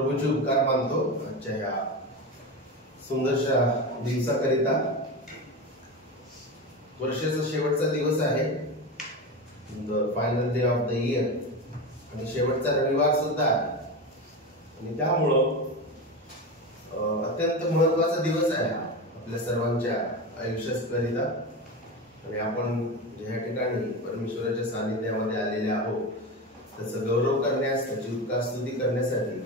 प्रभूचे उपकार मानतो आजच्या या सुंदरशा दिवसाकरिता। वर्षाचा शेवटचा दिवस आहे, the final day of the year, आणि शेवटचा रविवार सुद्धा आहे, आणि त्यामुळं अत्यंत महत्त्वाचा दिवस आहे आपल्या सर्वांच्या आयुष्याकरिता। आणि आपण ज्या ठिकाणी परमेश्वराच्या सानिध्यामध्ये आलेले आहोत त्याचा गौरव करण्यास, त्याची उपकार स्तुती करण्यासाठी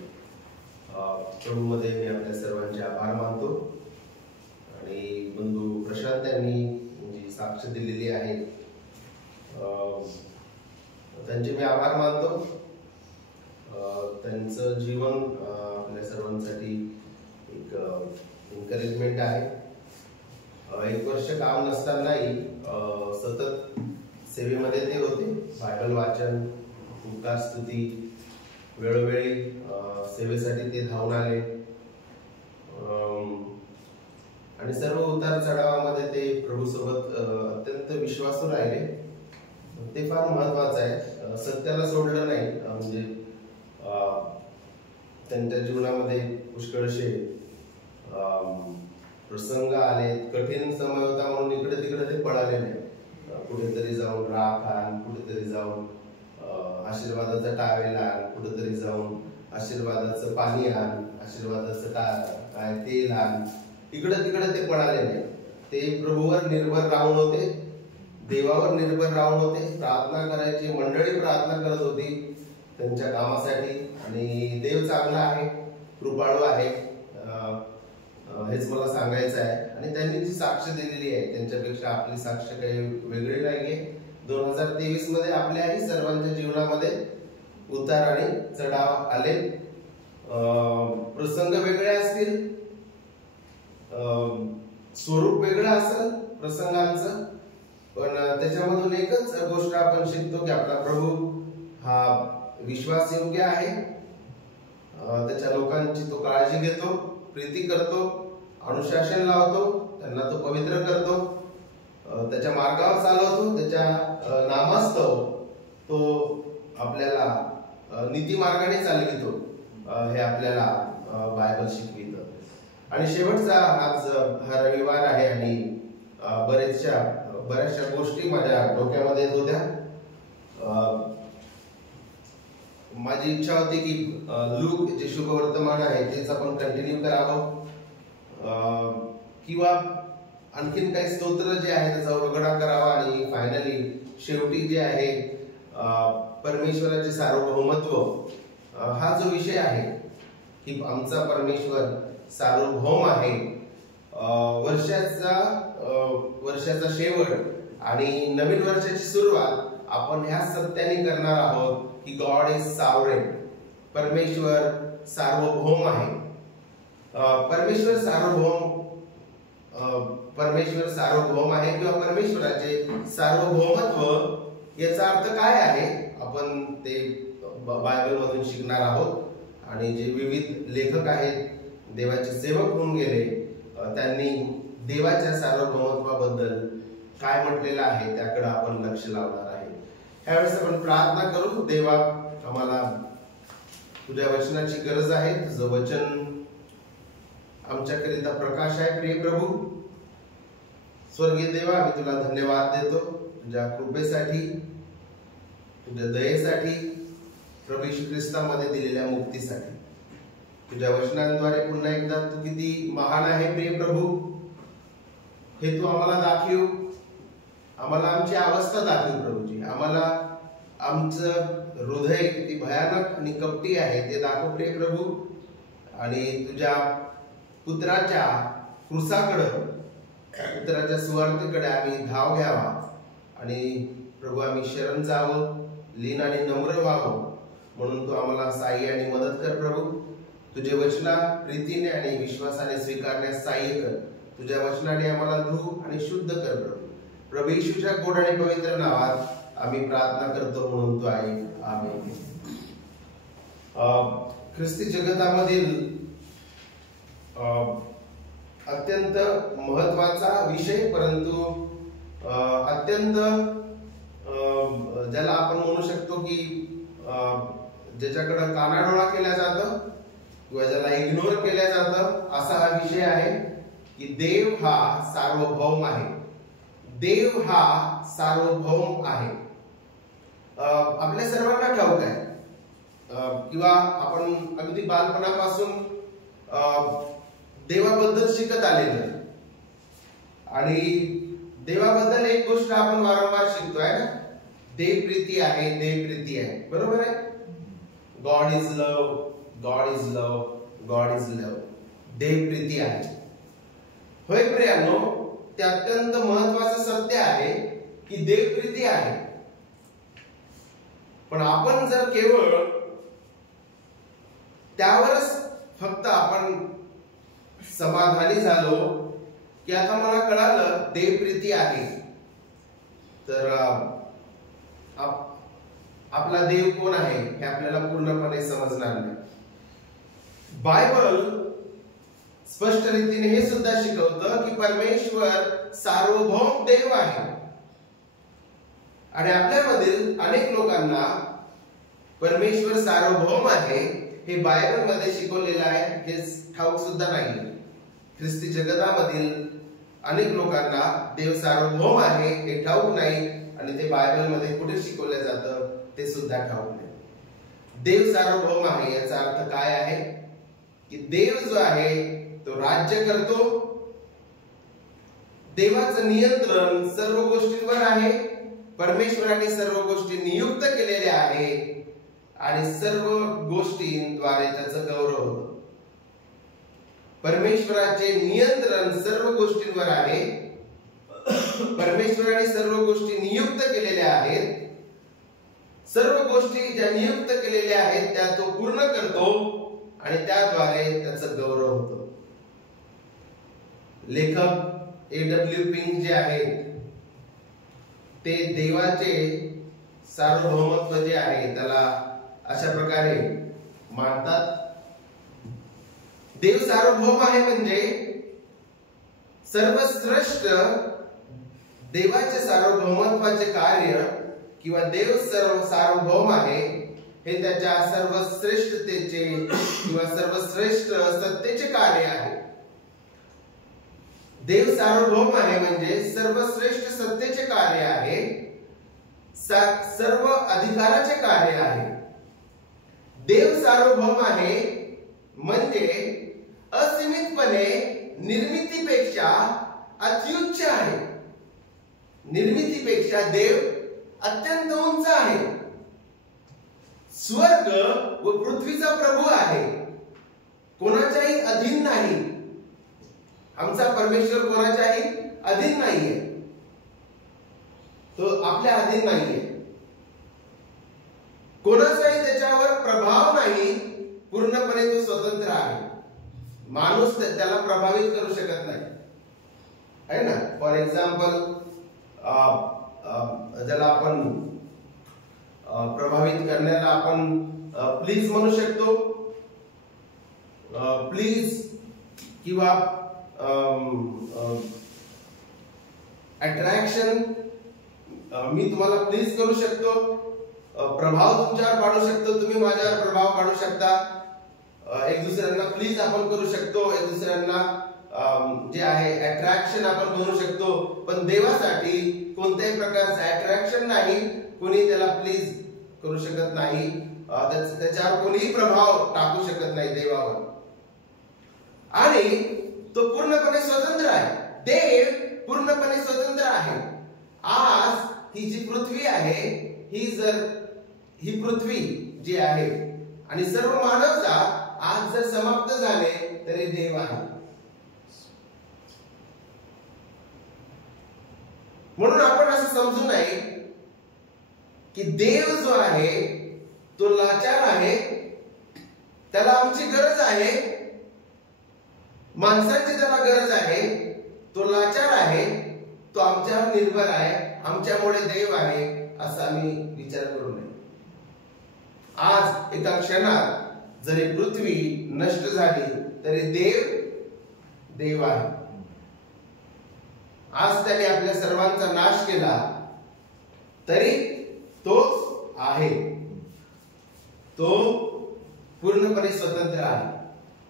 प्रभूमध्ये मी आपल्या सर्वांचे आभार मानतो। आणि बंधू प्रशांत यांनी जी साक्ष दिलेली आहे त्यांचे मी आभार मानतो। त्यांचं जीवन आपल्या सर्वांसाठी एक एनकरेजमेंट आहे। 1 वर्ष काम नसतानाही सतत सेवेमध्ये ते होते। बायबल वाचन, उपकार स्तुती, वेळोवेळी सेवेसाठी ते धावून आले, आणि सर्व उतार चढावामध्ये ते प्रभू सोबत अत्यंत विश्वासू राहिले। ते फार महत्वाचं आहे, सत्याला सोडलं नाही। म्हणजे त्यांच्या जीवनामध्ये पुष्कळशे प्रसंग आले, कठीण समय होता म्हणून इकडे तिकडे ते पळाले नाही। कुठेतरी जाऊन राख आण, कुठेतरी जाऊन आशीर्वादाचा टावेल आण, कुठेतरी जाऊन आशीर्वादाचं पाणी आण, आशीर्वादाचं काय तेल आण, इकडे तिकडे ते पळाले नाही। ते प्रभूवर निर्भर राहून होते, देवावर निर्भर राहून होते। प्रार्थना करायची, मंडळी प्रार्थना करत होती त्यांच्या कामासाठी, आणि देव चांगला आहे, कृपाळू आहे, हेच मला सांगायचं आहे। आणि त्यांनी जी साक्ष दिलेली आहे त्यांच्यापेक्षा आपली साक्ष काही वेगळी नाहीये। 2023 मध्ये आपल्याही सर्वांच्या जीवनामध्ये उतार आणि चढाव आले, प्रसंग वेगळे असतील, स्वरूप वेगळं असेल प्रसंगांचं, पण त्याच्यामधून एकच गोष्ट आपण शिकतो की आपला प्रभू हा विश्वासयोग्य आहे। त्याच्या लोकांची तो काळजी घेतो, प्रीती करतो, अनुशासन लावतो, त्यांना तो पवित्र करतो, त्याच्या मार्गावर चालवतो, त्याच्या नामास्तव तो आपल्याला नीती मार्गाने चालवितो, हे आपल्याला बायबल शिकवितं। आणि शेवटचा आज हा रविवार आहे, आणि बऱ्याचशा गोष्टी माझ्या डोक्यामध्ये येत होत्या। माझी इच्छा होती की लूक जे शुभवर्तमान आहे तेच आपण कंटिन्यू करावं, किंवा आणखीन काही स्तोत्र जे आहे त्याचा उलगडा करावा, आणि फायनली शेवटी जे आहे परमेश्वराचे सार्वभौमत्व हा जो विषय आहे की आमचा परमेश्वर सार्वभौम आहे। वर्षाचा शेवट आणि नवीन वर्षाची सुरुवात आपण ह्या सत्याने करणार आहोत की गॉड इज सॉव्हरेन, परमेश्वर सार्वभौम आहे। परमेश्वर सार्वभौम आहे, किंवा परमेश्वराचे सार्वभौमत्व याचा अर्थ काय आहे आपण ते बायबल मधून शिकणार आहोत। आणि जे विविध लेखक आहेत, देवाचे सेवक होऊन गेले, त्यांनी देवाच्या सार्वभौमत्वाबद्दल काय म्हटलेलं आहे त्याकडे आपण लक्ष लावणार आहे। यावेळेस आपण प्रार्थना करू। देवा, आम्हाला तुझ्या वचनाची गरज आहे, तुझं वचन आमच्याकरिता प्रकाश आहे। प्रिय प्रभू, स्वर्गीय देवा, आम्ही तुला धन्यवाद देतो तुझ्या कृपेसाठी, तुझ्या दयेसाठी, प्रभू येशू ख्रिस्तामध्ये दिलेल्या मुक्तीसाठी। तुझ्या वचनांद्वारे पुन्हा एकदा तू किती महान आहे प्रिय प्रभू हे तू आम्हाला दाखव, आम्हाला आमची अवस्था दाखव प्रभूजी, आम्हाला आमचं हृदय किती भयानक आणि कपटी आहे ते दाखव प्रिय प्रभू। आणि तुझ्या पुत्राच्या क्रूसाकडं, पुत्राच्या सुवार्तेकडे आम्ही धाव घ्यावा, आणि प्रभू आम्ही शरण जावं, लीन आणि नम्र व्हावं, म्हणून तू आम्हाला सहाय्य आणि मदत कर प्रभू। तुझे वचना प्रीतीने आणि विश्वासाने स्वीकारण्यास सहाय्य कर। तुझ्या वचनाने आम्हाला धू आणि शुद्ध कर प्रभू। प्रभू येशूच्या गोड आणि पवित्र नावात आम्ही प्रार्थना करतो, म्हणून तो आहे, आमेन। ख्रिस्ती जगतामधील अत्यंत महत्वाचा विषय, परंतु अत्यंत ज्याला आपण म्हणू शकतो की ज्याच्याकडे कानाडोळा केला जातो, किंवा ज्याला इग्नोर केल्या जातं असा हा विषय आहे की देव हा सार्वभौम आहे. देव हा सार्वभौम आहे. आपल्या सर्वांना ठाऊक आहे किंवा आपण अगदी बालपणापासून देवाबद्दल शिकत आलेलो आणि देवाबद्दल एक गोष्ट आपण वारंवार शिकतोय ना, देवप्रीती आहे, देवप्रीती आहे, बरोबर आहे. God is love, God is love, God is love. देवप्रीती आहे. होय प्रियांनो, ते अत्यंत महत्वाचं सत्य आहे की देवप्रीती आहे. पण आपण जर केवळ त्यावरच फक्त आपण समाधानी झालो की आता मला कळालं देवप्रीती आहे, तर आपला देव कोण आहे हे आपल्याला पूर्णपणे समजणार नाही. बायबल स्पष्ट रीतीने हे सुद्धा शिकवतं की परमेश्वर सार्वभौम देव आहे. आणि आपल्यामधील अनेक लोकांना परमेश्वर सार्वभौम आहे हे बायबल मध्ये शिकवलेलं आहे हे ठाऊक सुद्धा नाही. ख्रिस्ती जगतामधील अनेक लोकांना देव सार्वभौम आहे हे ठाऊक नाही आणि ते बायबल मध्ये कुठे शिकवलं जातं ते सुद्धा ठाऊक नाही. देव सार्वभौम आहे याचा अर्थ काय आहे की देव जो आहे तो राज्य करतो. देवाचं नियंत्रण सर्व गोष्टींवर आहे. परमेश्वराने सर्व गोष्टी नियुक्त केलेल्या आहे आणि सर्व गोष्टींद्वारे त्याचं गौरव होतं. परमेश्वराचे नियंत्रण सर्व गोष्टींवर आहे. परमेश्वराने सर्व गोष्टी नियुक्त केलेल्या आहेत. सर्व गोष्टी ज्या नियुक्त केलेल्या आहेत त्या तो पूर्ण करतो आणि त्याद्वारे त्याचं गौरव होतो. लेखक A.W. पिंग जे आहेत ते देवाचे सार्वभौमत्व जे आहे त्याला अशा प्रकारे मानतात. देव सार्वभौम आहे म्हणजे सर्वश्रेष्ठ देवाचे सार्वभौमत्वाचे कार्य किंवा देव सार्वभौम आहे हे त्याच्या सर्वश्रेष्ठतेचे किंवा सर्वश्रेष्ठ सत्तेचे कार्य आहे. देव सार्वभौम आहे म्हणजे सर्वश्रेष्ठ सत्तेचे कार्य आहे. सर्व अधिकाराचे कार्य आहे. देव सार्वभौम आहे म्हणजे असीमितपणे निर्मितीपेक्षा अत्युच्च आहे. निर्मितीपेक्षा देव अत्यंत उंच आहे. स्वर्ग व पृथ्वीचा प्रभू आहे. कोणाच्याही अधीन नाही. आमचा परमेश्वर कोणाच्याही अधीन नाहीये. तो आपल्या अधीन नाहीये. कोणाचाही त्याच्यावर प्रभाव नाही. पूर्णपणे तो स्वतंत्र आहे. माणूस त्याला प्रभावित करू शकत नाही आहे ना. फॉर एक्झाम्पल ज्याला आपण प्रभावित करण्याला आपण प्लीज म्हणू शकतो. प्लीज किंवा अट्रॅक्शन मी तुम्हाला प्लीज करू शकतो. प्रभाव तुमच्यावर पाडू शकतो. तुम्ही माझ्यावर प्रभाव पाडू शकता. एक दुसऱ्यांना प्लीज आपण करू शकतो. एक दुसऱ्यांना जे आहे अट्रॅक्शन आपण करू शकतो. पण देवासाठी कोणत्याही प्रकारचं अट्रॅक्शन नाही. कोणी त्याला प्लीज करू शकत नाही. त्याच्यावर कोणीही प्रभाव टाकू शकत नाही देवावर. आणि तो पूर्णपणे स्वतंत्र आहे. देव पूर्णपणे स्वतंत्र आहे. आज ही जी पृथ्वी आहे ही पृथ्वी जी आहे आणि सर्व मानवता आज जर समाप्त झाले तरी देव आहे. म्हणून आपण असं समजू नये की देव जो आहे तो लाचार आहे. त्याला आमची गरज आहे. माणसाची त्याला गरज आहे. तो लाचार आहे. तो आमच्यावर निर्भर आहे. आमच्यामुळे देव आहे असं आम्ही विचार करू नये. आज एका क्षणात जरी पृथ्वी नष्ट झाली तरी देव आहे. आज त्याने आपल्या सर्वांचा नाश केला तरी तो आहे. तो पूर्णपणे स्वतंत्र आहे.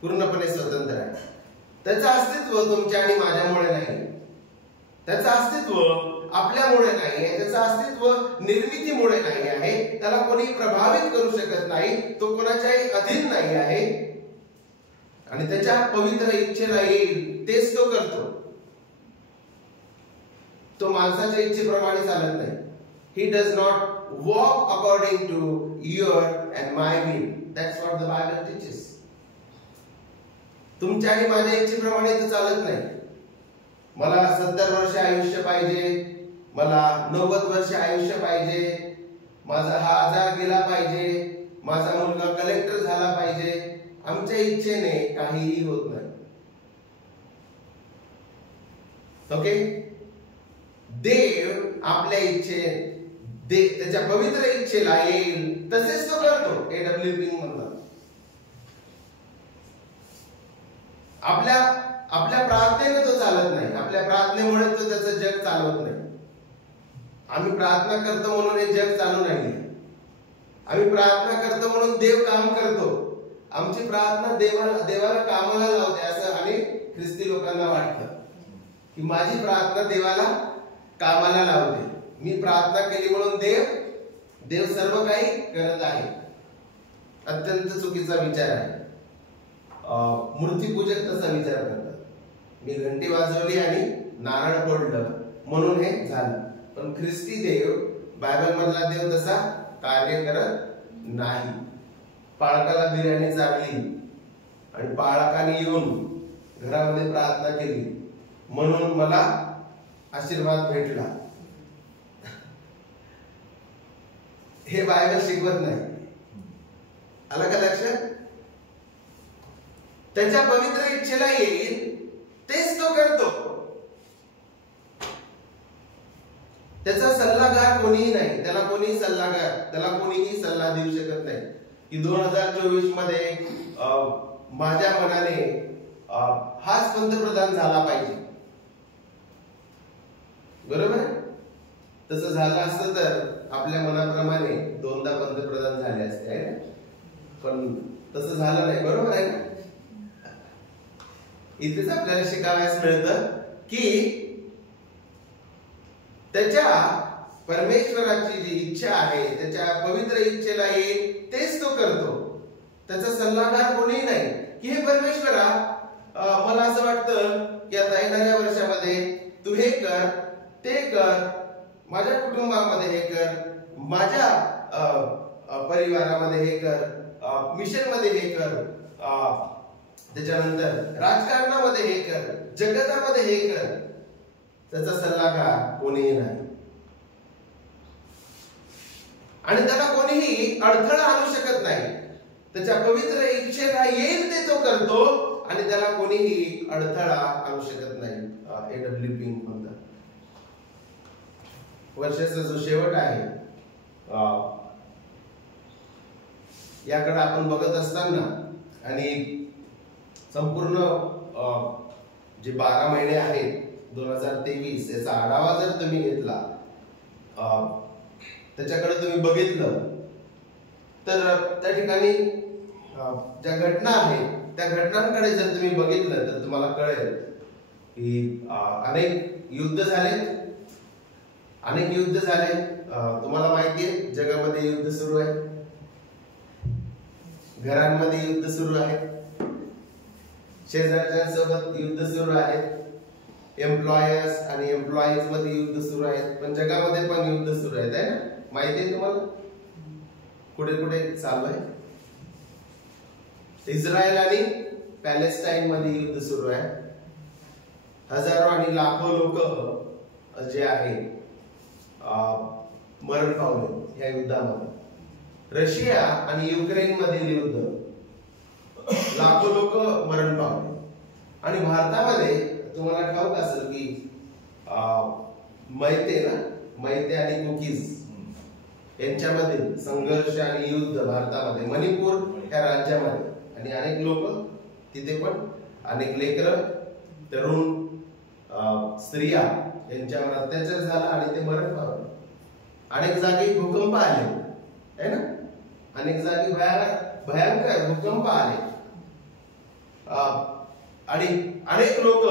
पूर्णपणे स्वतंत्र आहे. त्याचं अस्तित्व तुमच्या आणि माझ्यामुळे नाही, त्याचं अस्तित्व आपल्यामुळे नाही आहे, त्याचं अस्तित्व निर्मितीमुळे नाही आहे. त्याला कोणी प्रभावित करू शकत नाही, तो कोणाच्याही अधीन नाही आहे. आणि त्याच्या पवित्र इच्छेला येईल तेच तो करतो. तो माणसाच्या इच्छेप्रमाणे चालत नाही. He does not walk according to your and my will. That's what the Bible teaches. तुमच्या आणि माझ्या इच्छेप्रमाणे तो चालत नाही. मला 70 वर्ष आयुष्य पाहिजे, मला 90 वर्ष आयुष्य पाहिजे, माझा हा आजार गेला पाहिजे, माझा मुलगा कलेक्टर झाला पाहिजे. आमच्या इच्छेने काहीही होत नाही. ओके, देव आपल्या त्याच्या पवित्र इच्छेला येईल तसेच तो करतो. AWP म्हणतात. आपल्या प्रार्थनेने तो चालत नाही, आपल्या प्रार्थनेमुळे तो त्याचं जग चालवत नाही. आम्ही प्रार्थना करतो म्हणून हे जग चालू नाही. आम्ही प्रार्थना करतो म्हणून देव काम करतो. आमची प्रार्थना देवाला कामाला लावते असं अनेक ख्रिस्ती लोकांना वाटतं की माझी प्रार्थना देवाला कामाला लावते. मी प्रार्थना केली म्हणून देव सर्व काही करत आहे. अत्यंत चुकीचा विचार आहे. मूर्तीपूजक तसा विचार करतात. मी घंटी वाजवली आणि नारळ फोडलं म्हणून हे झालं. पण ख्रिस्ती देव, बायबल मधला देव तसा कार्य करत नाही. पाळकाला बिर्याणी चालली आणि पाळकाने येऊन घरामध्ये प्रार्थना केली म्हणून मला आशीर्वाद भेटला, हे बायबल शिकवत नाही. आलं का लक्षात? त्याच्या पवित्र इच्छेला येईल तेच तो करतो. त्याचा सल्लागार कोणीही नाही. त्याला कोणीही सल्ला देऊ शकत नाही की 2024 मध्ये माझ्या मनाने हाच पंतप्रधान झाला पाहिजे. बरोबर आहे? तसं झालं असतं तर आपल्या मनाप्रमाणे 2दा पंतप्रधान झाले असते आहे ना. पण तसं झालं नाही. बरोबर आहे ना? इथेच आपल्याला शिकावयास मिळतं की त्याच्या परमेश्वराची जी इच्छा आहे, त्याच्या पवित्र इच्छेला येईल तेच तो करतो. त्याचा सल्लागार कोणीही नाही की हे परमेश्वरा, मला असं वाटतं की आता येणाऱ्या वर्षामध्ये तू हे कर, ते कर, माझ्या कुटुंबामध्ये हे कर, माझ्या परिवारामध्ये हे कर, मिशन मध्ये हे कर, त्याच्यानंतर राजकारणामध्ये हे कर, जगतामध्ये हे कर. त्याचा सल्लागार कोणीही नाही आणि त्याला कोणीही अडथळा आणू शकत नाही. त्याच्या पवित्र इच्छेला येईल ते तो करतो आणि त्याला कोणीही अडथळा आणू शकत नाही. AWP म्हणतात. वर्षाचा जो शेवट आहे याकडे आपण बघत असताना आणि संपूर्ण जे 12 महिने आहेत 2023 याचा आढावा जर तुम्ही घेतला, त्याच्याकडे तुम्ही बघितलं तर त्या ठिकाणी ज्या घटना आहेत त्या घटनांकडे जर तुम्ही बघितलं तर तुम्हाला कळेल की अनेक युद्ध झाले. तुम्हाला माहितीये जगामध्ये युद्ध सुरू आहे, घरांमध्ये युद्ध सुरू आहे, शेजारच्यांसोबत युद्ध सुरू आहेत, एम्प्लॉयर्स आणि एम्प्लॉईज मध्ये युद्ध सुरू आहेत, पण जगामध्ये पण युद्ध सुरू आहेत आहे ना. माहिती आहे तुम्हाला कुठे कुठे चालू आहे? इस्रायल आणि पॅलेस्टाईन मध्ये युद्ध सुरू आहे. हजारो आणि लाखो लोक जे आहेत मरण पावले या युद्धामध्ये. रशिया आणि युक्रेन मधील युद्ध, लाखो लोक मरण पावले. आणि भारतामध्ये तुम्हाला ठाऊक असेल की मैते आणि कुकीज यांच्यामध्ये संघर्ष आणि युद्ध भारतामध्ये, मणिपूर या राज्यामध्ये. आणि अनेक लोक तिथे पण, अनेक लेकरं, तरुण, स्त्रिया यांच्यावर अत्याचार झाला आणि ते मरण पावले. अनेक जागी भूकंप आले है ना. अनेक जागी भयंकर भूकंप आले. आणि अनेक लोक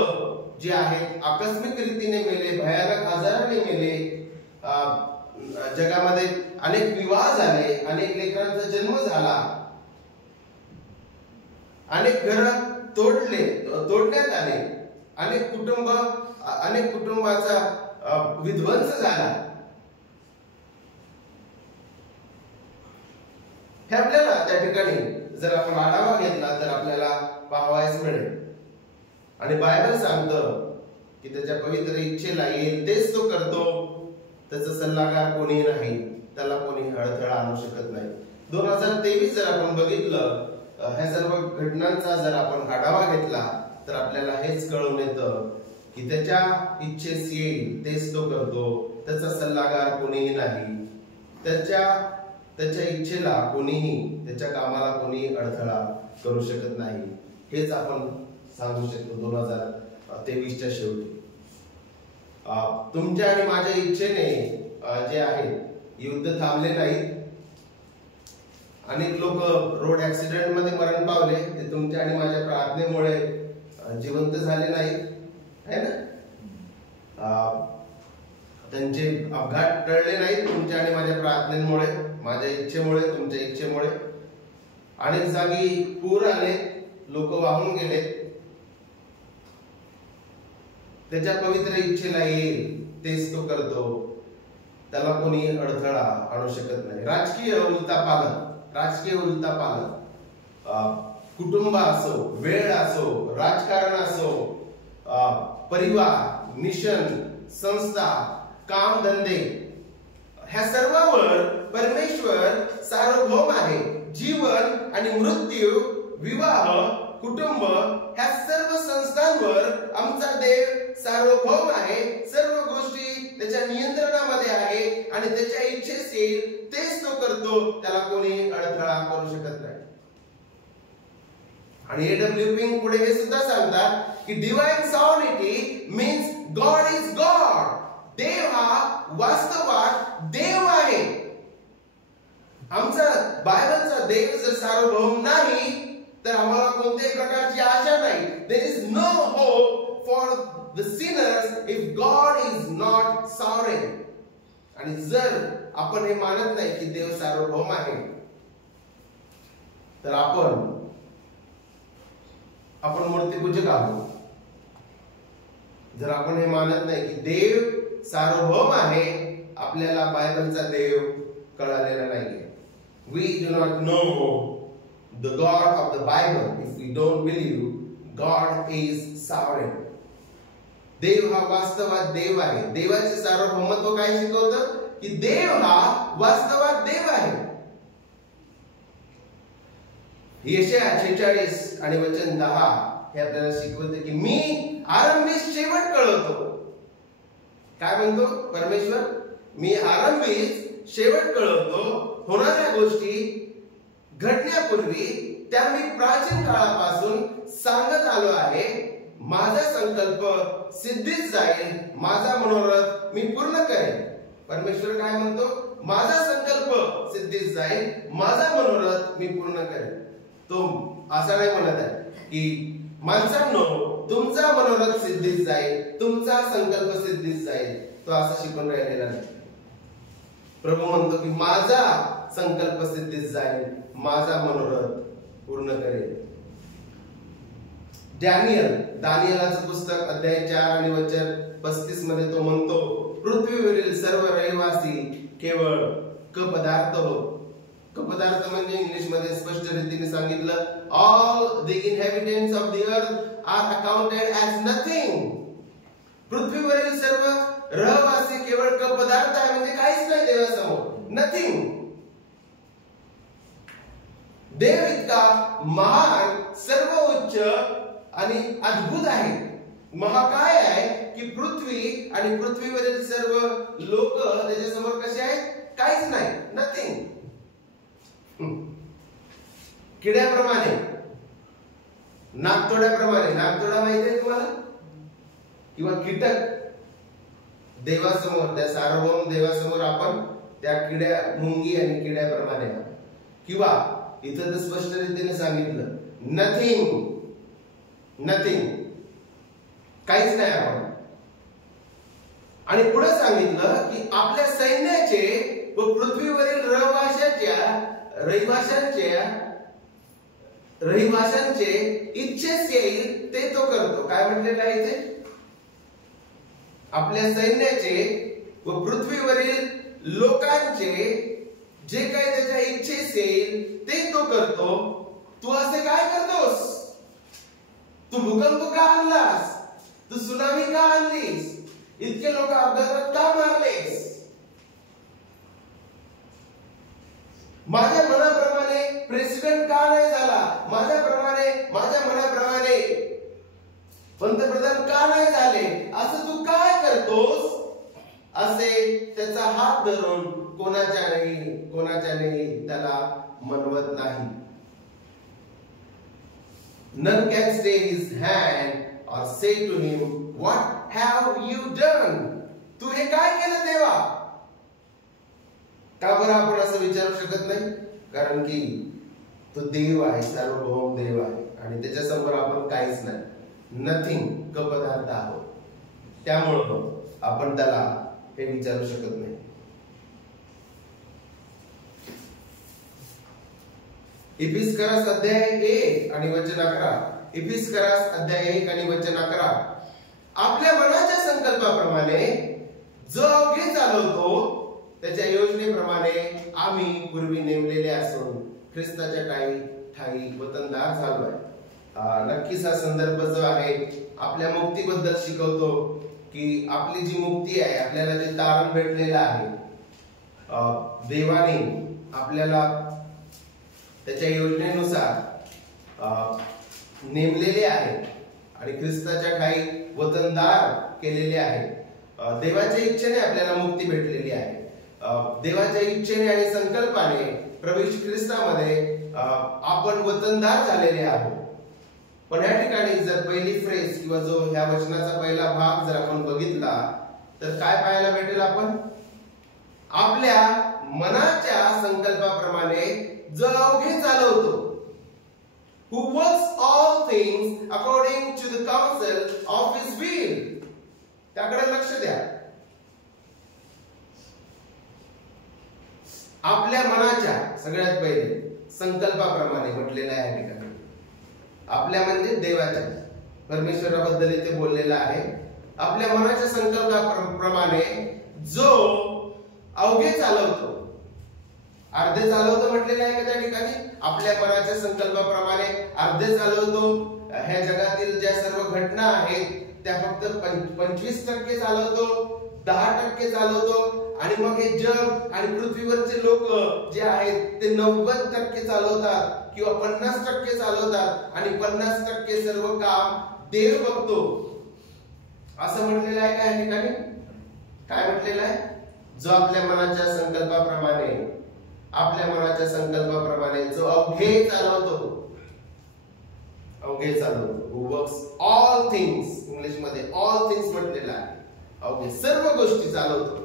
जे आहेत आकस्मिक रीतीने मेले, भयानक आजाराने मेले, जगामध्ये अनेक विवाह झाले, अनेक लेकरांचा जन्म झाला, अनेक घर तोडण्यात आले, अनेक कुटुंबाचा विध्वंस झाला. हे आपल्याला त्या ठिकाणी जर आपण आढावा घेतला तर आपल्याला पाहावयास मिळेल. आणि बायबल सांगतं की त्याच्या पवित्र इच्छेला येईल तेच तो करतो, त्याचा सल्लागार कोणी नाही, त्याला कोणी अडथळा आणू शकत नाही. 2023 जर आपण बघितलं, ह्या सर्व घटनांचा जर आपण आढावा घेतला तर आपल्याला हेच कळून येतं की त्याच्या इच्छेस येईल तेच तो करतो, त्याचा सल्लागार कोणीही नाही, त्याच्या इच्छेला कोणीही, त्याच्या कामाला कोणी अडथळा करू शकत नाही. हेच आपण सांगू शकतो 2023च्या शेवटी. तुमच्या आणि माझ्या इच्छेने जे आहे युद्ध थांबले नाहीत. अनेक लोक रोड ऍक्सिडेंट मध्ये मरण पावले, ते तुमच्या आणि माझ्या प्रार्थनेमुळे जिवंत झाले नाहीत, है ना. त्यांचे अपघात टळले नाहीत तुमच्या आणि माझ्या प्रार्थनेमुळे, माझ्या इच्छेमुळे, तुमच्या इच्छेमुळे. अनेक जागी पूर आले, लोक वाहून गेले. त्याच्या पवित्र इच्छेला येईल तेच तो करतो, त्याला कोणी अडथळा आणू शकत नाही. राजकीय उलथापालथ, कुटुंब असो, वेळ असो, राजकारण असो, परिवार, मिशन, संस्था, काम धंदे, ह्या सर्वांवर परमेश्वर सार्वभौम आहे. जीवन आणि मृत्यू, विवाह, कुटुंब, ह्या सर्व संस्थांवर आमचा देव सार्वभौम आहे. सर्व गोष्टी त्याच्या नियंत्रणामध्ये आहे आणि त्याच्या इच्छेस येईल तेच तो करतो, त्याला कोणी अडथळा करू शकत नाही. आणि A.W. पिंग पुढे हे सुद्धा सांगतात की divine sovereignty means God is God. देव हा वास्तवात देव आहे. आमचा बायबलचा देव जर सार्वभौम नाही तर आम्हाला कोणत्याही प्रकारची आशा नाही. There is no hope for the sinners if God is not sovereign. आणि जर आपण हे मानत नाही की देव सार्वभौम आहे तर आपण मूर्तिपूजक आहोत. जर आपण हे मानत नाही की देव सार्वभौम आहे, आपल्याला बायबलचा देव कळालेला नाहीये. We do not know the God of the Bible if we don't believe God is sovereign. देव हा वास्तवात देव आहे. देवाचे सार्वभौमत्व काय शिकवतं की देव हा वास्तवात देव आहे. यशाया 46 आणि वचन 10 हे आपल्याला शिकवते की मी आरंभीस शेवट कळवतो. काय म्हणतो परमेश्वर? मी आरंभीस शेवट कळवतो. होणाऱ्या गोष्टी घडण्यापूर्वी त्या मी प्राचीन काळापासून सांगत आलो आहे. माझा संकल्प सिद्धीत जाईल, माझा मनोरथ मी पूर्ण करेन. परमेश्वर काय म्हणतो? माझा संकल्प सिद्धीत जाईल, माझा मनोरथ मी पूर्ण करेन. तो असा नाही म्हणत आहे की माणसांनो तुमचा मनोरथ सिद्धीत जाईल, तुमचा संकल्प सिद्धीत जाईल. तो असं शिकून राहिलेला नाही. प्रभू म्हणतो की माझा संकल्प सिद्धीत जाईल, माझा मनोरथ पूर्ण करेल. दानियेलाचं पुस्तक अध्याय 4 आणि वचन 35 मध्ये तो म्हणतो पृथ्वीवरील सर्व रहिवासी केवळ कपदार्थ हो. कपदार्थ म्हणजे इंग्लिश मध्ये स्पष्ट रीतीने सांगितलं, all the inhabitants of the earth are accounted as nothing. पृथ्वीवरील सर्व रहवासी केवळ कपदार्थ आहे, म्हणजे काहीच नाही देवासमोर, नथिंग. देव इतका महान, सर्वोच्च आणि अद्भुत आहे, महाकाय आहे की पृथ्वी आणि पृथ्वीवरील सर्व लोक त्याच्यासमोर कसे आहेत? काहीच नाही, नथिंग. किड्याप्रमाणे, नागतोड्याप्रमाणे, नागतोडा माहिती आहे तुम्हाला? किंवा कीटक देवासमोर, त्या सार्वभौम देवासमोर आपण त्या किड्या, मुंगी आणि किड्याप्रमाणे. किंवा इथं तर स्पष्ट रीतीने सांगितलं नथिंग. नथिंग, काहीच नाही आपण. आणि पुढे सांगितलं की आपल्या सैन्याचे व पृथ्वीवरील रहिवाशांचे इच्छेस येईल ते तो करतो. काय म्हटलेलं आहे इथे? आपल्या सैन्याचे व पृथ्वीवरील लोकांचे जे काही त्याच्या इच्छेस येईल ते तो करतो. तू असे काय करतोस? तू भूकंप का आणलास? तू सुनामी का आणलीस? इतके लोक अपघातात का मारलेस? माझ्या मनाप्रमाणे प्रेसिडेंट का नाही झाला? माझ्या मनाप्रमाणे पंतप्रधान का नाही झाले? असं तू काय करतोस? असे त्याचा हात धरून कोणाच्याने त्याला मनवत नाही. None can stay his hand or say to him, what have you done? तू हे काय केलं देवा? का बरं आपण असं विचारू शकत नाही? कारण की तो देव आहे, सार्वभौम देव आहे आणि त्याच्या समोर आपण काहीच नाही, नथिंग, कपदार्थ आहोत. त्यामुळं आपण त्याला हे विचारू शकत नाही. इफिस्करास अध्याय 1 आणि वचन 11. इफिस्करास अध्याय 1 आणि वचन 11. आपल्या मनाच्या संकल्पाप्रमाणे जो अवघे चालवतो त्याच्या योजनेप्रमाणे आम्ही पूर्वी नेमलेले असून ख्रिस्ताच्या ठाई वतनदार झालो आहे. नक्कीच हा संदर्भ जो आहे आपल्या मुक्तीबद्दल शिकवतो की आपली जी मुक्ती आहे, आपल्याला जे तारण भेटलेलं आहे, देवाने आपल्याला त्याच्या योजनेनुसार नेमलेले आहे आणि ख्रिस्ताच्या ठाई वतनदार केलेले आहे. देवाच्या इच्छेने आपल्याला मुक्ती भेटलेली आहे. देवाच्या इच्छेने आणि संकल्पाने प्रभू येशू ख्रिस्तामध्ये आपण वतनदार झालेले आहोत. पण या ठिकाणी जर पहिली फ्रेज किंवा जो ह्या वचनाचा पहिला भाग जर आपण बघितला तर काय पाहायला भेटेल? आपण आपल्या मनाच्या संकल्पाप्रमाणे जो अवघे चालवतो, who works all things according to the counsel of his will. त्याकडे लक्ष द्या. आपल्या मनाच्या सगळ्यात पहिले संकल्पाप्रमाणे म्हटलेलं आहे या ठिकाणी. आपल्या म्हणजे देवाच्या, परमेश्वराबद्दल इथे बोललेलं आहे. आपल्या मनाच्या संकल्पाप्रमाणे जो अवघे चालवतो, अर्धे चालवतो म्हटलेलं आहे का त्या ठिकाणी? आपल्या मनाच्या संकल्पाप्रमाणे अर्धे चालवतो. ह्या जगातील ज्या सर्व घटना आहेत त्या फक्त 25% चालवतो, 10% चालवतो आणि मग हे जग आणि पृथ्वीवरचे लोक जे आहेत ते 90% चालवतात किंवा 50% चालवतात आणि 50% सर्व काम देव बघतो. असं म्हटलेलं आहे का या ठिकाणी? काय म्हटलेलं आहे? जो आपल्या मनाच्या संकल्पाप्रमाणे जो अवघे चालवतो, who works all things, English मध्ये all things म्हटलेलं आहे. अवघे सर्व गोष्टी चालवतो.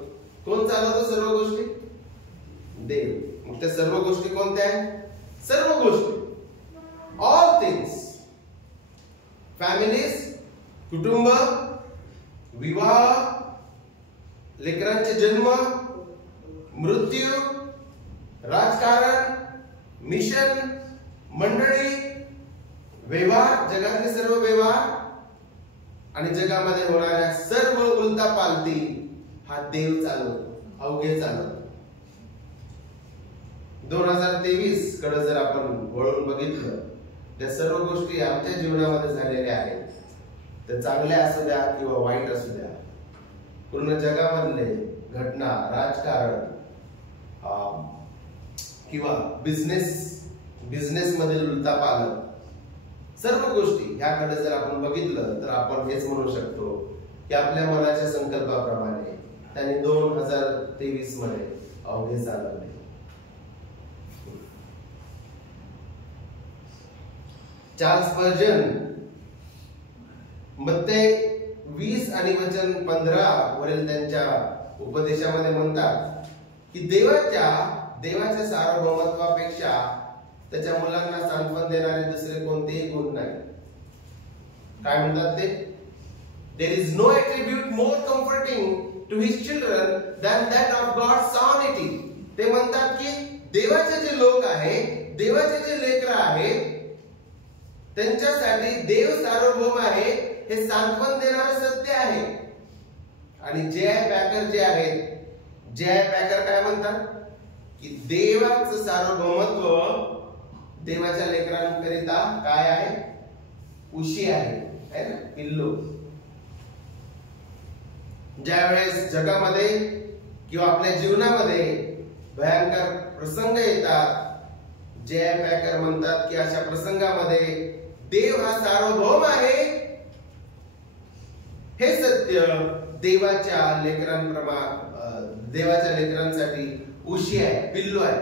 कोण चालवतो सर्व गोष्टी? देव. मग त्या सर्व गोष्टी कोणत्या आहेत? सर्व गोष्टी, all things, फॅमिलीज, कुटुंब, विवाह, लेकरांचे जन्म, मृत्यू, राजकारण, मिशन, मंडळी, व्यवहार, जगातले सर्व व्यवहार आणि जगामध्ये होणाऱ्या सर्व उलटापालटी हा देव चालवतो, अवघे चालवतो. 2023 कडे जर आपण वळून बघितलं, त्या सर्व गोष्टी आमच्या जीवनामध्ये झालेल्या आहेत. त्या चांगल्या असू द्या किंवा वाईट असू द्या, पूर्ण जगामधले घटना, राजकारण किंवा बिझनेस मधील उलटापालट, सर्व गोष्टी ह्याकडे जर आपण बघितलं तर आपण हेच म्हणू शकतो की आपल्या मनाच्या संकल्पाप्रमाणे त्यांनी 2023 मध्ये अवघे चालवले. चार्ल्स स्पर्जन मत्ते 20 आणि वचन 15 वरील त्यांच्या उपदेशामध्ये म्हणतात की देवाच्या सार्वभौमत्वापेक्षा त्याच्या मुलांना सांत्वन देणारे दुसरे कोणतेही गुण नाही. काय म्हणतात ते? There is no attribute more comforting to his children than that of God's sovereignty. ते म्हणतात की देवाचे जे लोक आहे, देवाचे जे लेकरं आहेत, त्यांच्यासाठी देव सार्वभौम आहे हे सांत्वन देणारं सत्य आहे. आणि जे.आय. पॅकर जे आहेत, जे.आय. पॅकर काय म्हणतात की देवाचं सार्वभौमत्व देवाच्या लेकरांकरिता काय आहे? उशी आहे ना, पिल्लू. ज्यावेळेस जगामध्ये किंवा आपल्या जीवनामध्ये भयंकर प्रसंग येतात, जे.आय. पॅकर म्हणतात की अशा प्रसंगामध्ये देव हा सार्वभौम आहे हे सत्य देवाच्या लेकरांसाठी उशी आहे, पिल्लू आहे.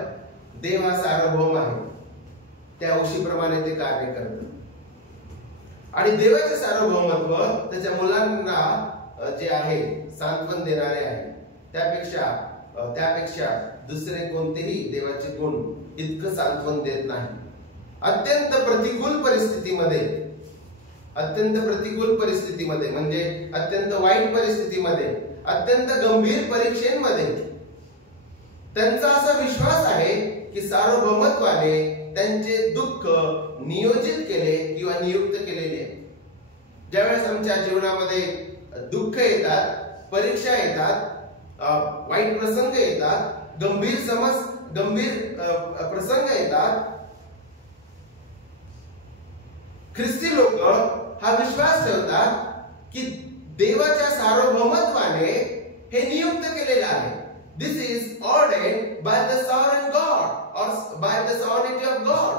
देव हा सार्वभौम आहे, त्या उशीप्रमाणे ते कार्य करतात. आणि देवाचे सार्वभौमत्व त्याच्या मुलांना जे आहे सांत्वन देणारे आहे. त्यापेक्षा दुसरे कोणतेही देवाचे गुण इतकं सांत्वन देत नाही. अत्यंत प्रतिकूल परिस्थितीमध्ये म्हणजे अत्यंत वाईट परिस्थितीमध्ये, अत्यंत गंभीर परीक्षेमध्ये त्यांचा असा विश्वास आहे की सार्वभौमत्वाने त्यांचे दुःख नियोजित केले किंवा नियुक्त केलेले आहे. ज्यावेळेस आमच्या जीवनामध्ये दुःख येतात, परीक्षा येतात, वाईट प्रसंग येतात, गंभीर प्रसंग येतात, ख्रिस्ती लोक हा विश्वास ठेवतात की देवाच्या सार्वभौमत्वाने हे नियुक्त केलेलं आहे. This is ordained by the sovereign God or by the sovereignty of God.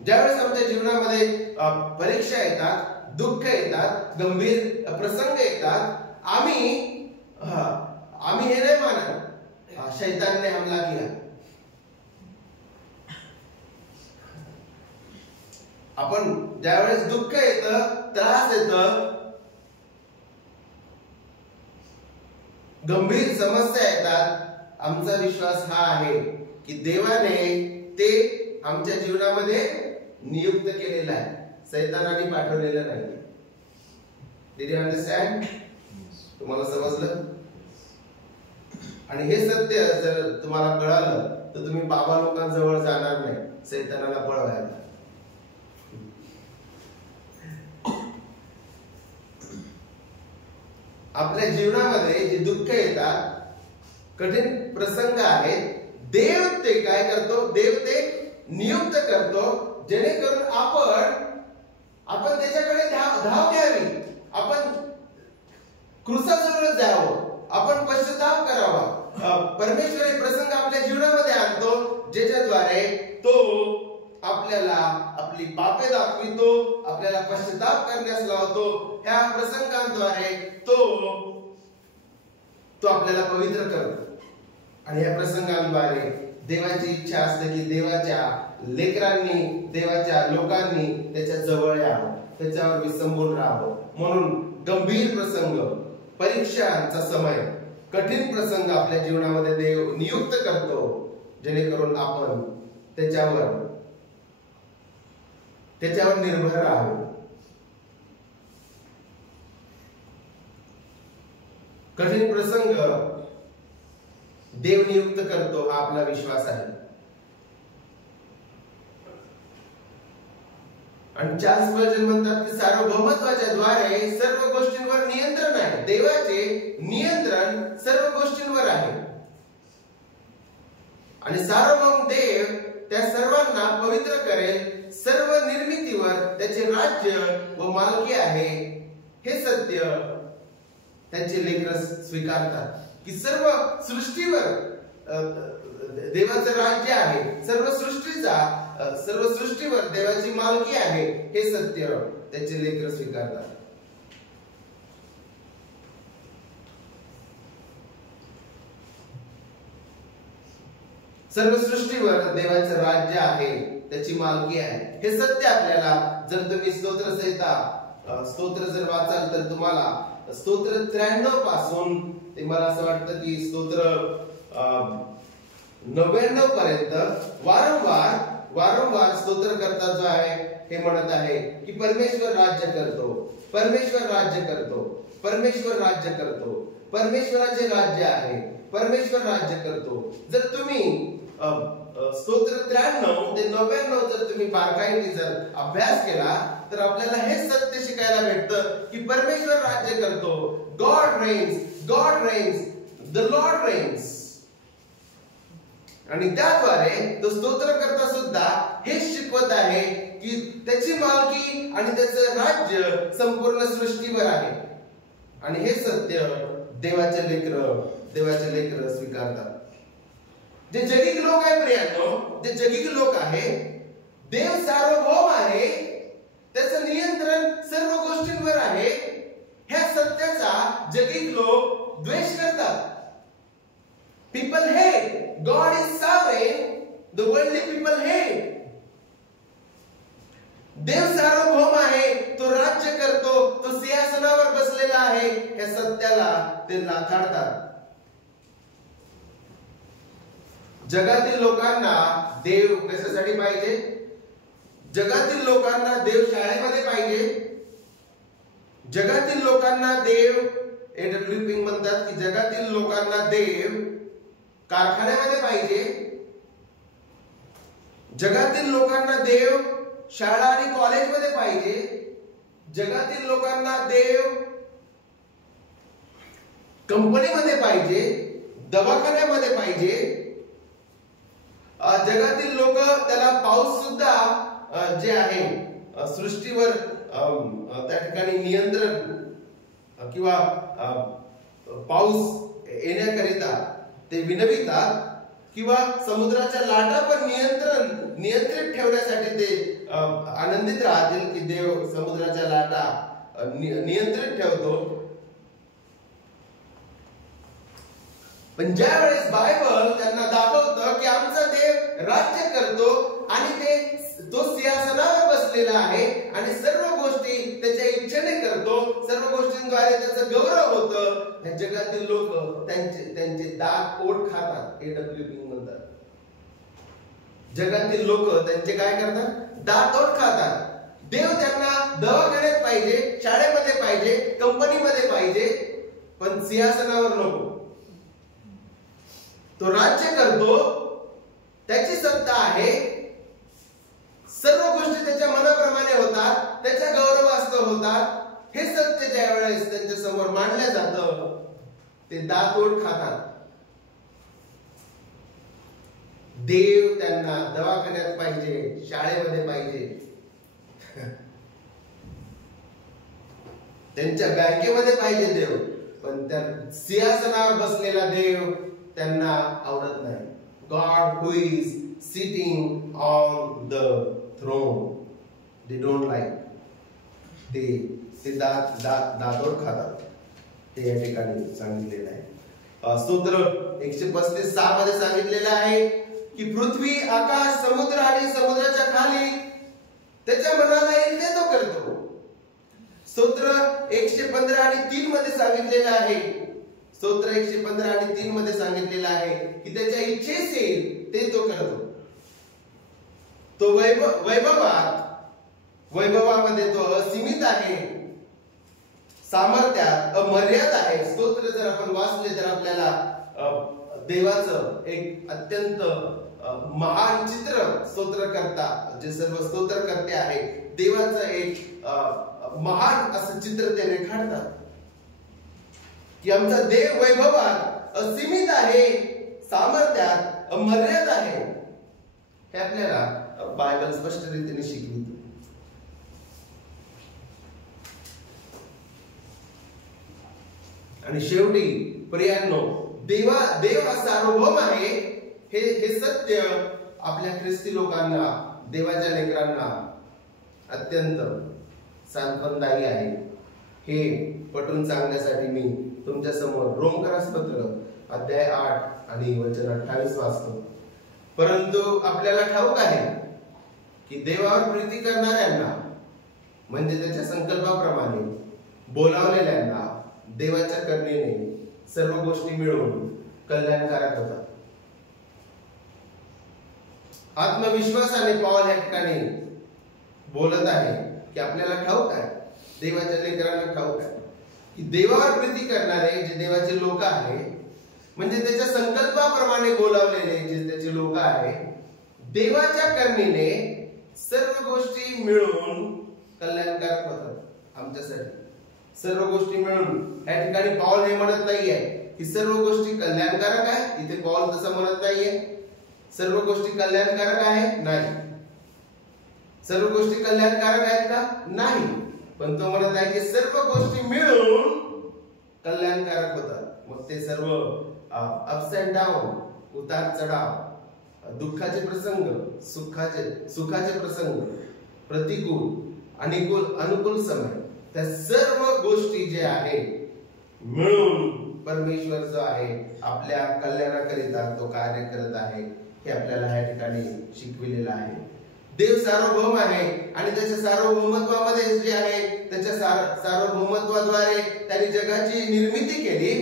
ज्यावेळेस आमच्या जीवनामध्ये परीक्षा येतात, दुःख येतात, गंभीर प्रसंग येतात, आम्ही हे नाही मानत शैतानने हमला किया. आपण ज्यावेळेस दुःख येतं, त्रास येतं, गंभीर समस्या येतात, आमचा विश्वास हा आहे की देवाने ते आमच्या जीवनामध्ये नियुक्त केलेलं आहे, शैतानाने पाठवलेलं नाही. Did you understand? तुम्हाला समजलं? आणि हे सत्य जर तुम्हाला कळालं तर तुम्ही बाबा लोकांजवळ जाणार नाही शैतानाला पळवायला. आपल्या जीवनामध्ये जे दुःख येतात, कठीण प्रसंग आहेत, देव ते काय करतो? देव ते नियुक्त करतो जेणेकरून आपण त्याच्याकडे धाव घ्यावी, आपण क्रूसाजवळ जावं, आपण पश्चाताप करावा. परमेश्वर हे प्रसंग आपल्या जीवनामध्ये आणतो ज्याच्याद्वारे तो आपल्याला आपली पापे दाखवितो, आपल्याला पश्चाताप करण्यास लावतो. ह्या प्रसंगांद्वारे तो आपल्याला पवित्र करतो. आणि या प्रसंगांद्वारे देवाची इच्छा असते की देवाच्या लेकरांनी, देवाच्या लोकांनी त्याच्या जवळ यावं, त्याच्यावर विसंबून राहावं. म्हणून गंभीर प्रसंग, परीक्षांचा समय, कठीण प्रसंग आपल्या जीवनामध्ये देव नियुक्त करतो जेणेकरून आपण त्याच्यावर निर्भर राहावं. कठीण प्रसंग देव नियुक्त करतो हा आपला विश्वास आहे. आणि चार्ल्स स्पर्जन म्हणतात की सार्वभौमत्वाच्या द्वारे सर्व गोष्टींवर नियंत्रण आहे. देवाचे नियंत्रण सर्व गोष्टींवर आहे आणि सार्वभौम देव त्या सर्वांना पवित्र करेल. सर्व निर्मितीवर त्याचे राज्य व मालकी आहे हे सत्य त्यांचे लेकर स्वीकारतात की सर्व सृष्टीवर देवाचं राज्य आहे, सर्व सृष्टीवर देवाची मालकी आहे हे सत्य त्याचे लेकर स्वीकारतात. सर्व सृष्टीवर देवाचं राज्य आहे, त्याची मालकी आहे हे सत्य आपल्याला, जर तुम्ही स्तोत्र जर वाचाल तर तुम्हाला स्तोत्र 93 पासून ते मला असं वाटतं की स्तोत्र 99 पर्यंत वारंवार वारंवार स्तोत्रकर्ता जो आहे हे म्हणत आहे की परमेश्वर राज्य करतो, परमेश्वर राज्य करतो, परमेश्वर राज्य करतो, परमेश्वराचे राज्य आहे, परमेश्वर राज्य करतो. जर तुम्ही स्तोत्र 93 ते 99 जर तुम्ही बारकाईने जर अभ्यास केला तर आपल्याला हे सत्य शिकायला भेटतं की परमेश्वर राज्य करतो. God reigns, God reigns, the Lord reigns. आणि त्याद्वारे तो स्तोत्रकर्ता सुद्धा हेच शिकवत आहे की त्याची मालकी आणि त्याचं राज्य संपूर्ण सृष्टीवर आहे. आणि हे सत्य देवाचे लेकर स्वीकारतात. जे जगिक लोक आहे प्रियांनो, जे जगिक लोक आहे, देव सार्वभौम आहे, त्याचं नियंत्रण सर्व गोष्टींवर आहे, ह्या सत्याचा जगिक लोक द्वेष करतात. People hate. God is sovereign. The worldly people hate. देव सार्वभौम आहे, तो राज्य करतो, तो सिंहासनावर बसलेला आहे, या सत्याला ते लाथाडतात. जगातील लोकांना देव कशासाठी पाहिजे? जगातील लोकांना देव शाळेमध्ये पाहिजे. जगातील लोकांना देव, A.W. पिंग म्हणतात की जगातील लोकांना देव कारखान्यामध्ये पाहिजे. जगातील लोकांना देव शाळा आणि कॉलेजमध्ये पाहिजे. जगातील लोकांना देव कंपनीमध्ये पाहिजे, दवाखान्यामध्ये पाहिजे. जगातील लोक त्याला पाऊस सुद्धा जे आहे सृष्टीवर त्या ठिकाणी नियंत्रण किंवा पाऊस येण्याकरिता ते विनवितात किंवा समुद्राच्या लाटावर नियंत्रित ठेवण्यासाठी ते आनंदित राहतील की देव समुद्राच्या लाटा नियंत्रित ठेवतो. पण ज्या वेळेस बायबल त्यांना दाखवतं की आमचा देव राज्य करतो आणि तो सिंहासनावर बसलेला आहे आणि सर्व गोष्टी त्याच्या इच्छेने करतो, सर्व गोष्टींद्वारे त्याचं गौरव होतं, या जगातील लोक त्यांचे दात ओठ खातात. A.W. पिंग म्हणतात जगातील लोक त्यांचे काय करतात? दात ओठ खातात. देव त्यांना दवाखान्यात पाहिजे, शाळेमध्ये पाहिजे, कंपनीमध्ये पाहिजे, पण सिंहासनावर नको. तो राज्य करतो, त्याची सत्ता आहे, सर्व गोष्टी त्याच्या मनाप्रमाणे होतात, त्याच्या गौरवास्पद होतात. हे सत्य ज्या वेळेस त्यांच्या समोर मांडलं जातं ते दातोड खातात. देव त्यांना दवाखान्यात पाहिजे, शाळेमध्ये पाहिजे, त्यांच्या बँकेमध्ये पाहिजे देव, पण त्या सिंहासनावर बसलेला देव त्यांना आवडत नाही. God who is sitting on the throne, they don't like. ते दातोड खातात. ते या ठिकाणी सांगितलेलं आहे. स्तोत्र 135:6 मध्ये सांगितलेलं आहे की पृथ्वी, आकाश, समुद्र आणि समुद्राच्या खाली त्याच्या मनाला येईल ते तो करतो. स्तोत्र 115 आणि 3 मध्ये सांगितलेलं आहे, स्तोत्र 115 आणि 3 मध्ये सांगितलेलं आहे की त्याच्या इच्छेस येईल ते तो करतो. तो वैभवामध्ये तो असीमित आहे, सामर्थ्यात अमर्याद आहे. स्तोत्र जर आपण वाचले तर आपल्याला देवाचं एक अत्यंत महान चित्र स्तोत्रकर्ता, जे सर्व स्तोत्रकर्ते आहे, देवाचं एक महान असं चित्र ते रेखाटतात की आमचा देव वैभवात असीमित आहे, सामर्थ्यात अमर्याद आहे. हे आपल्याला बायबल स्पष्ट रीतीने शिकवितो. आणि शेवटी प्रियांनो, देव सार्वभौम आहे. हे सत्य आपल्या ख्रिस्ती लोकांना, देवाच्या लेकरांना अत्यंत सांत्वनदायी आहे. हे पटवून सांगण्यासाठी मी तुमच्या समोर रोमकरास पत्र अध्याय 8 आणि वचन 28 वाचतो. परंतु आपल्याला ठाऊक आहे की देवावर प्रीती करणाऱ्यांना, म्हणजे त्याच्या संकल्पाप्रमाणे बोलावलेल्यांना देवाच्या करुणेने सर्व गोष्टी मिळून कल्याणकारक होतात. आत्मविश्वासाने पॉल या ठिकाणी बोलत आहे की आपल्याला ठाऊक आहे, देवाच्या लेकरांना ठाऊक आहे की देवावर प्रीती करणारे जे देवाचे लोक आहे, म्हणजे त्याच्या संकल्पाप्रमाणे बोलावलेले जे त्याचे लोक आहे, देवाच्या करुणेने सर्व गोष्टी मिळून कल्याणकारक होतात आमच्यासाठी. सर्व गोष्टी मिळून या ठिकाणी पॉल हे म्हणत नाहीये की सर्व गोष्टी कल्याणकारक आहे. इथे पॉल तसं म्हणत नाहीये. सर्व गोष्टी कल्याणकारक आहे नाही. सर्व गोष्टी कल्याणकारक आहेत का? नाही. पण तो म्हणत आहे की सर्व गोष्टी मिळून कल्याणकारक होतात. मग ते सर्व अप्स अँड डाऊन, उतार चढाव, दुःखाचे प्रसंग, सुखाचे प्रसंग, प्रतिकूल आणि अनुकूल समय, त्या सर्व गोष्टी जे आहे मिळून परमेश्वर जो आहे आपल्या कल्याणाकरिता तो कार्य करत आहे हे आपल्याला या ठिकाणी शिकविलेलं आहे. देव सार्वभौम आहे आणि त्याच्या सार्वभौमत्वामध्ये जे आहे त्याच्या सार्वभौमत्वाद्वारे त्यांनी जगाची निर्मिती केली.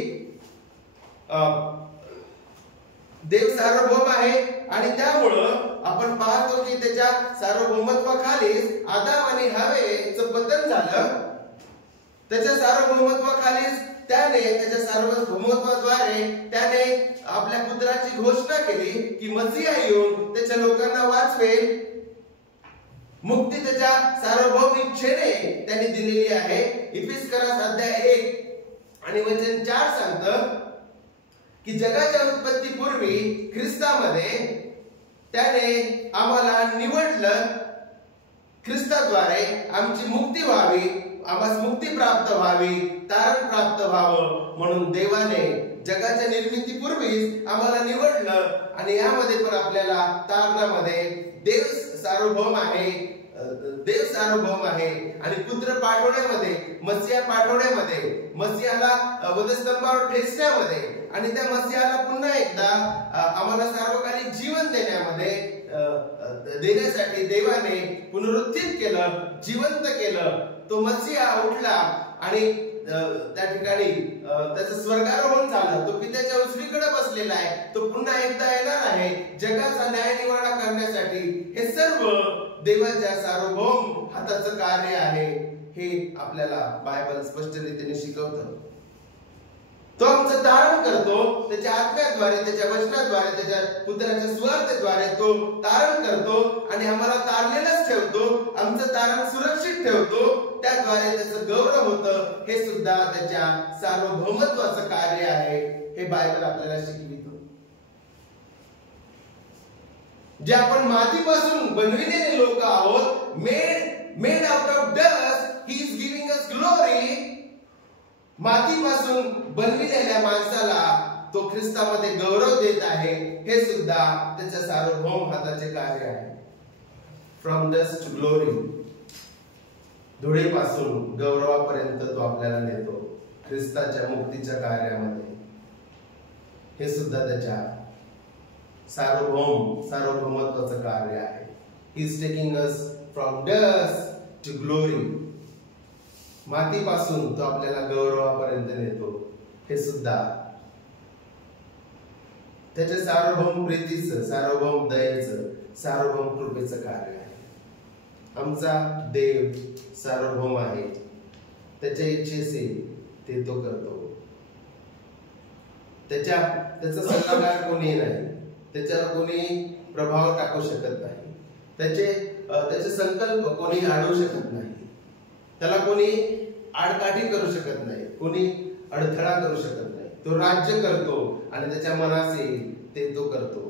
देव सार्वभौम आहे आणि त्यामुळं आपण पाहतो की त्याच्या सार्वभौमत्वाखाली आदाम आणि हवेचं पतन झालं. त्याच्या सार्वभौमत्वाखाली त्याने त्याच्या सार्वभौमत्वाद्वारे त्याने आपल्या पुत्राची घोषणा केली की मसीहा येऊन त्याच्या लोकांना वाचवेल. मुक्ती त्याच्या सार्वभौम इच्छेने त्यांनी दिलेली आहे. इफिसकरास अध्याय 1 आणि वचन 4 सांगतं की जगाच्या उत्पत्तीपूर्वी ख्रिस्तामध्ये त्याने आम्हाला निवडलं. ख्रिस्ताद्वारे आमची मुक्ती व्हावी, आम्हाला मुक्ती प्राप्त व्हावी, तारण प्राप्त व्हावं म्हणून देवाने जगाच्या निर्मितीपूर्वीच आम्हाला निवडलं. आणि यामध्ये पण आपल्याला तारणामध्ये देव सार्वभौम आहे, देव सार्वभौम आहे. आणि पुत्र पाठवण्यामध्ये, मसीहा पाठवण्यामध्ये, मसीहाला वधस्तंभावर ठेचण्यामध्ये आणि त्या मसीहाला पुन्हा एकदा आम्हाला सार्वकालिक जीवन देण्यासाठी देवाने पुनरुत्थित केलं, जिवंत केलं. तो मसीहा उठला आणि त्या ठिकाणी त्याचं स्वर्गारोहण झालं. तो पित्याच्या उजवीकडे बसलेला आहे. तो पुन्हा एकदा येणार आहे जगाचा न्याय निवाडा करण्यासाठी. हे सर्व देवाच्या सार्वभौम हाताचं कार्य आहे हे आपल्याला बायबल स्पष्ट रीतीने शिकवतं. तो आमचं तारण करतो त्याच्या आत्म्याद्वारे, त्याच्या वचनाद्वारे, त्याच्या पुत्राच्या स्वार्थद्वारे तो तारण करतो आणि आम्हाला तारलेलंच ठेवतो. आमचं तारण सुरक्षित ठेवतो. त्याद्वारे त्याचं गौरव होतं. हे सुद्धा त्याच्या सार्वभौमत्वाचं कार्य आहे हे बायबल आपल्याला शिकवितो. जे आपण मातीपासून बनविलेले लोक आहोत, made out of dust, he is giving us glory. मातीपासून बनविलेल्या माणसाला तो ख्रिस्तामध्ये गौरव देत आहे. हे सुद्धा त्याच्या सार्वभौम हाताचे कार्य आहे. फ्रॉम डस्ट टू ग्लोरी, धुळीपासून गौरवापर्यंत तो आपल्याला नेतो ख्रिस्ताच्या मुक्तीच्या कार्यामध्ये. हे सुद्धा त्याच्या सार्वभौमत्वाचं कार्य आहे. He is taking us from dust to glory. मातीपासून तो आपल्याला गौरवापर्यंत नेतो. हे सुद्धा त्याच्या सार्वभौम प्रीतीचं, सार्वभौम दयेचं, सार्वभौम कृपेचं कार्य आहे. आमचा देव सार्वभौम आहे. त्याच्या इच्छेचे ते तो करतो. त्याचा सल्लागार कोणी नाही. त्याच्यावर कोणी प्रभाव टाकू शकत नाही. त्याचे संकल्प कोणी अडवू शकत नाही. त्याला कोणी आडकाठी करू शकत नाही. कोणी अडथळा करू शकत नाही. तो राज्य करतो आणि त्याच्या मनास येईल ते तो करतो.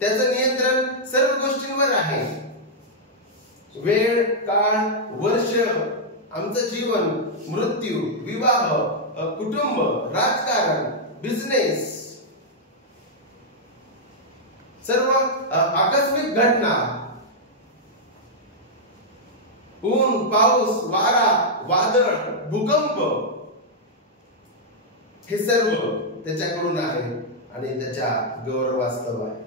त्याचं नियंत्रण सर्व गोष्टींवर आहे. वेळ, काळ, वर्ष, आमचं जीवन, मृत्यू, विवाह, कुटुंब, राजकारण, बिझनेस, सर्व आकस्मिक घटना, ऊन, पाऊस, वारा, वादळ, भूकंप, हे सर्व त्याच्याकडून आहे आणि त्याच्या गौरवास्तव आहे.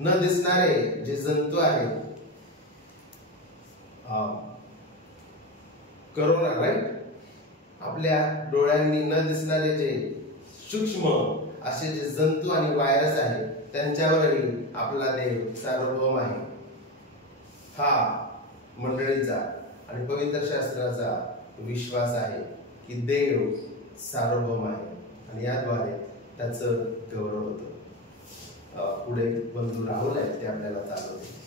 न दिसणारे जे जंतू आहेत, करोना, राईट, आपल्या डोळ्यांनी न दिसणारे जे सूक्ष्म असे जे जंतू आणि व्हायरस आहेत त्यांच्यावरही आपला देव सार्वभौम आहे. हा मंडळीचा आणि पवित्र शास्त्राचा विश्वास आहे की देव सार्वभौम आहे आणि याद्वारे त्याचं गौरव होतं. पुढे बंधू राहुल आहेत ते आपल्याला चालवतील.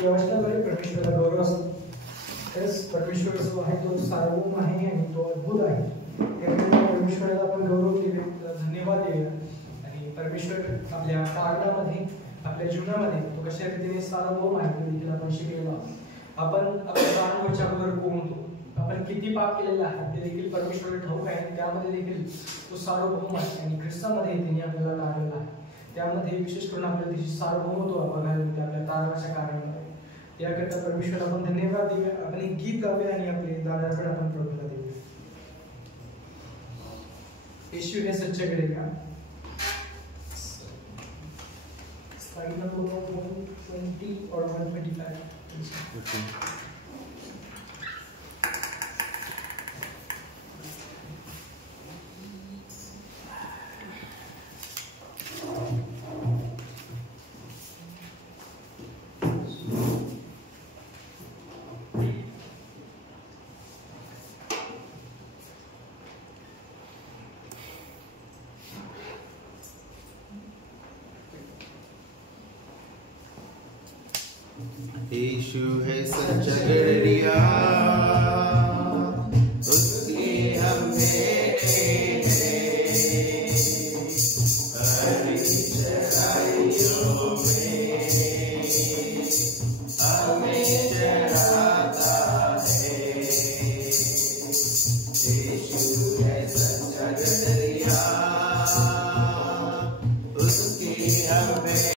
व्यवस्थापन परमेश्वराला गौरव असतो. खरंच परमेश्वर जो आहे तो सार्वभौम आहे आणि तो अद्भुत आहे. त्यामुळे परमेश्वराला आपण गौरव देऊया, त्याला धन्यवाद देऊया. आणि परमेश्वर आपल्या पालनामध्ये आपल्या जीवनामध्ये तो कशा रीतीने सार्वभौम आहे ते देखील आपण शिकलेलो आहोत. आपण आपल्या पालनाच्या अगोदर कोण होतो, आपण किती पाप केलेलं आहे ते देखील परमेश्वराला ठाऊक आहे. त्यामध्ये देखील तो सार्वभौम आहे आणि ख्रिस्तामध्ये त्यांनी आपल्याला तारलेला आहे. त्यामध्ये विशेष करून आपल्याला त्याची सार्वभौमत्व बघायला मिळते आपल्या तारणाच्या कार्यामध्ये. त्याकरता परमेश्वर आपण धन्यवाद देऊया. आपण एक गीत गाऊया आणि आपले दानार्पण आपण प्रभूला देऊया. येशू हे सच्चाकडे का slide number 120 or 125. Okay. यीशु है सच्चा गड़रिया